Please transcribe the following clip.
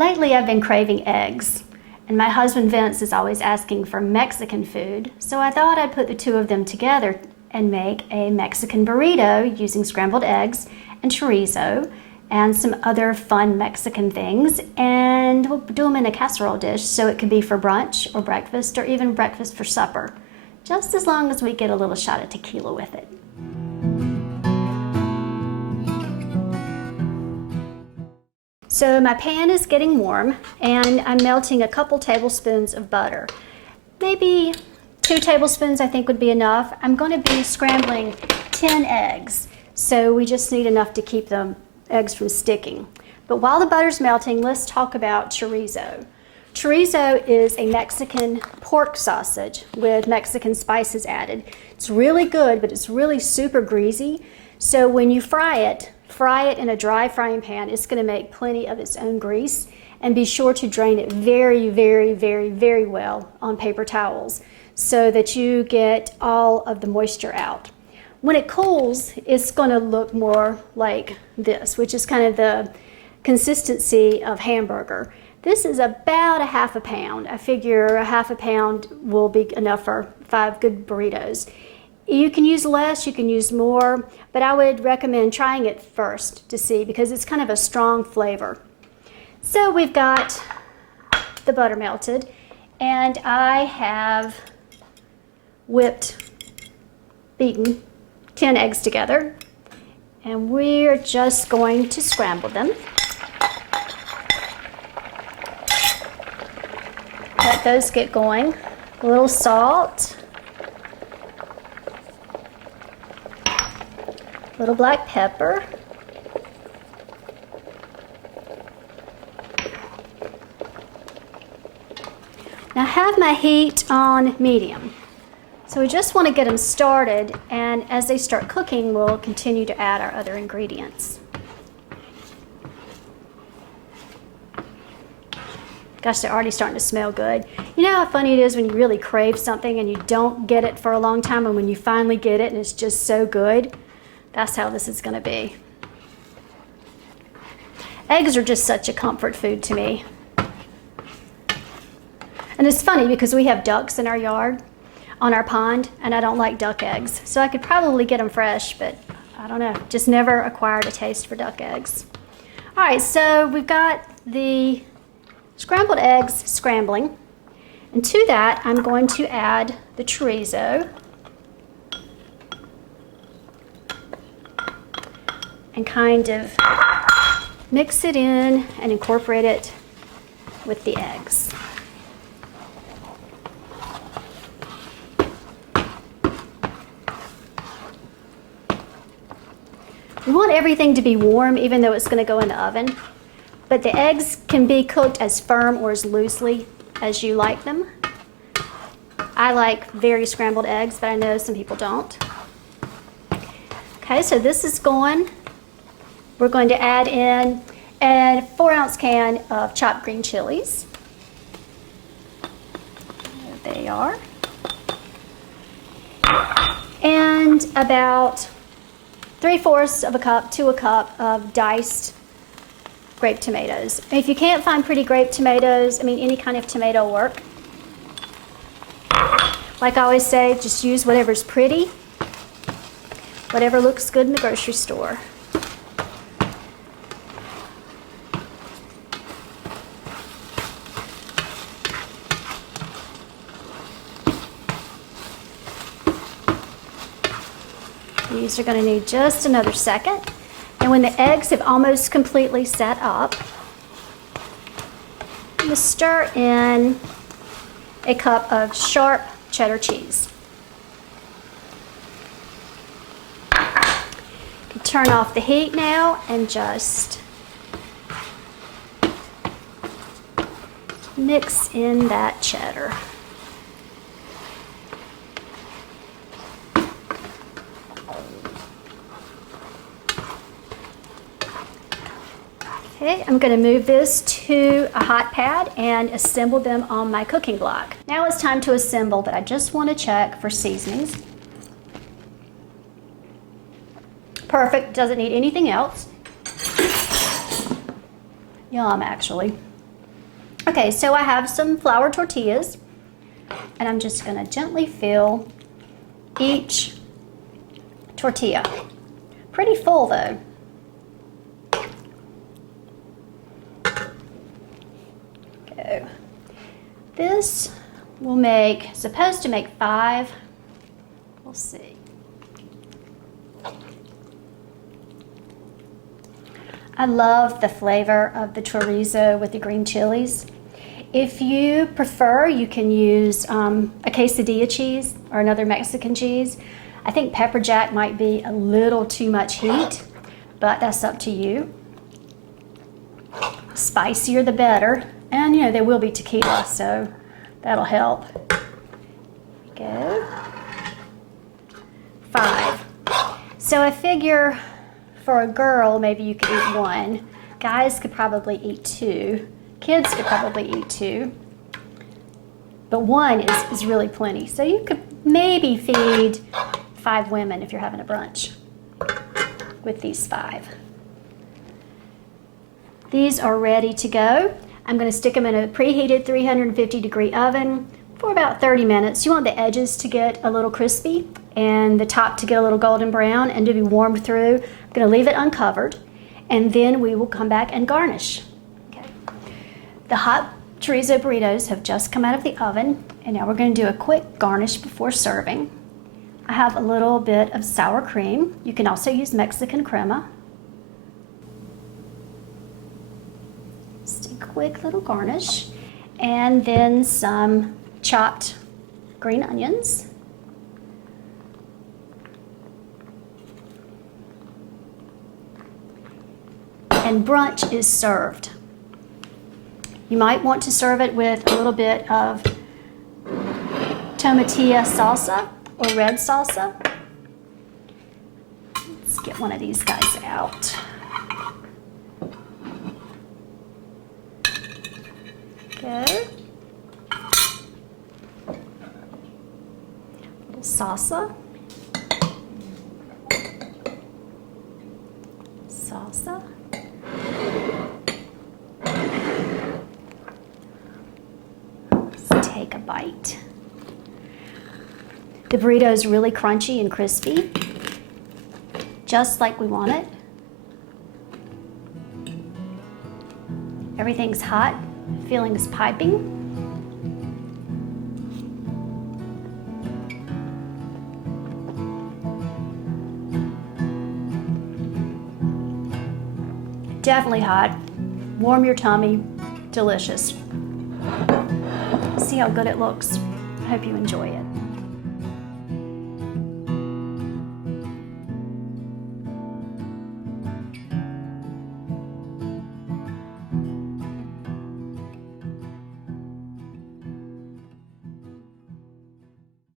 Lately, I've been craving eggs, and my husband Vince is always asking for Mexican food, so I thought I'd put the two of them together and make a Mexican burrito using scrambled eggs and chorizo and some other fun Mexican things, and we'll do them in a casserole dish so it could be for brunch or breakfast or even breakfast for supper, just as long as we get a little shot of tequila with it. So my pan is getting warm and I'm melting a couple tablespoons of butter. Maybe 2 tablespoons I think would be enough. I'm going to be scrambling 10 eggs, so we just need enough to keep the eggs from sticking. But while the butter's melting, let's talk about chorizo. Chorizo is a Mexican pork sausage with Mexican spices added. It's really good, but it's really super greasy. So when you fry it in a dry frying pan. It's going to make plenty of its own grease, and be sure to drain it very, very, very, very well on paper towels so that you get all of the moisture out. When it cools, it's going to look more like this, which is kind of the consistency of hamburger. This is about a half a pound. I figure a half a pound will be enough for 5 good burritos. You can use less, you can use more, but I would recommend trying it first to see, because it's kind of a strong flavor. So we've got the butter melted, and I have beaten 10 eggs together, and we're just going to scramble them. Let those get going. A little salt. Little black pepper. Now I have my heat on medium. So we just want to get them started, and as they start cooking, we'll continue to add our other ingredients. Gosh, they're already starting to smell good. You know how funny it is when you really crave something and you don't get it for a long time, and when you finally get it and it's just so good? That's how this is going to be. Eggs are just such a comfort food to me. And it's funny because we have ducks in our yard, on our pond, and I don't like duck eggs. So I could probably get them fresh, but I don't know, just never acquired a taste for duck eggs. All right, so we've got the scrambled eggs scrambling. And to that, I'm going to add the chorizo. And kind of mix it in and incorporate it with the eggs. We want everything to be warm, even though it's going to go in the oven. But the eggs can be cooked as firm or as loosely as you like them. I like very scrambled eggs, but I know some people don't. Okay, so this is going. We're going to add in a 4-ounce can of chopped green chilies. There they are. And about 3/4 of a cup to a cup of diced grape tomatoes. If you can't find pretty grape tomatoes, I mean, any kind of tomato will work. Like I always say, just use whatever's pretty, whatever looks good in the grocery store. These are going to need just another second. And when the eggs have almost completely set up, I'm going to stir in a cup of sharp cheddar cheese. You can turn off the heat now and just mix in that cheddar. Okay, I'm going to move this to a hot pad and assemble them on my cooking block. Now it's time to assemble, but I just want to check for seasonings. Perfect, doesn't need anything else. Yum, actually. Okay, so I have some flour tortillas, and I'm just gonna gently fill each tortilla. Pretty full though. Go. This will supposed to make 5. We'll see. I love the flavor of the chorizo with the green chilies. If you prefer, you can use a quesadilla cheese or another Mexican cheese. I think pepper jack might be a little too much heat, but that's up to you. Spicier the better. And you know, there will be tequila, so that'll help. Go. 5. So I figure for a girl, maybe you could eat 1. Guys could probably eat 2. Kids could probably eat 2. But 1 is really plenty. So you could maybe feed 5 women if you're having a brunch with these 5. These are ready to go. I'm going to stick them in a preheated 350-degree oven for about 30 minutes. You want the edges to get a little crispy and the top to get a little golden brown and to be warmed through. I'm going to leave it uncovered, and then we will come back and garnish. Okay. The hot chorizo burritos have just come out of the oven, and now we're going to do a quick garnish before serving. I have a little bit of sour cream. You can also use Mexican crema. Just a quick little garnish, and then some chopped green onions. And brunch is served. You might want to serve it with a little bit of tomatilla salsa or red salsa. Let's get one of these guys out. Good. A little salsa. Salsa. Let's take a bite. The burrito is really crunchy and crispy, just like we want it. Everything's hot, feeling is piping. Definitely hot. Warm your tummy. Delicious. See how good it looks. I hope you enjoy it.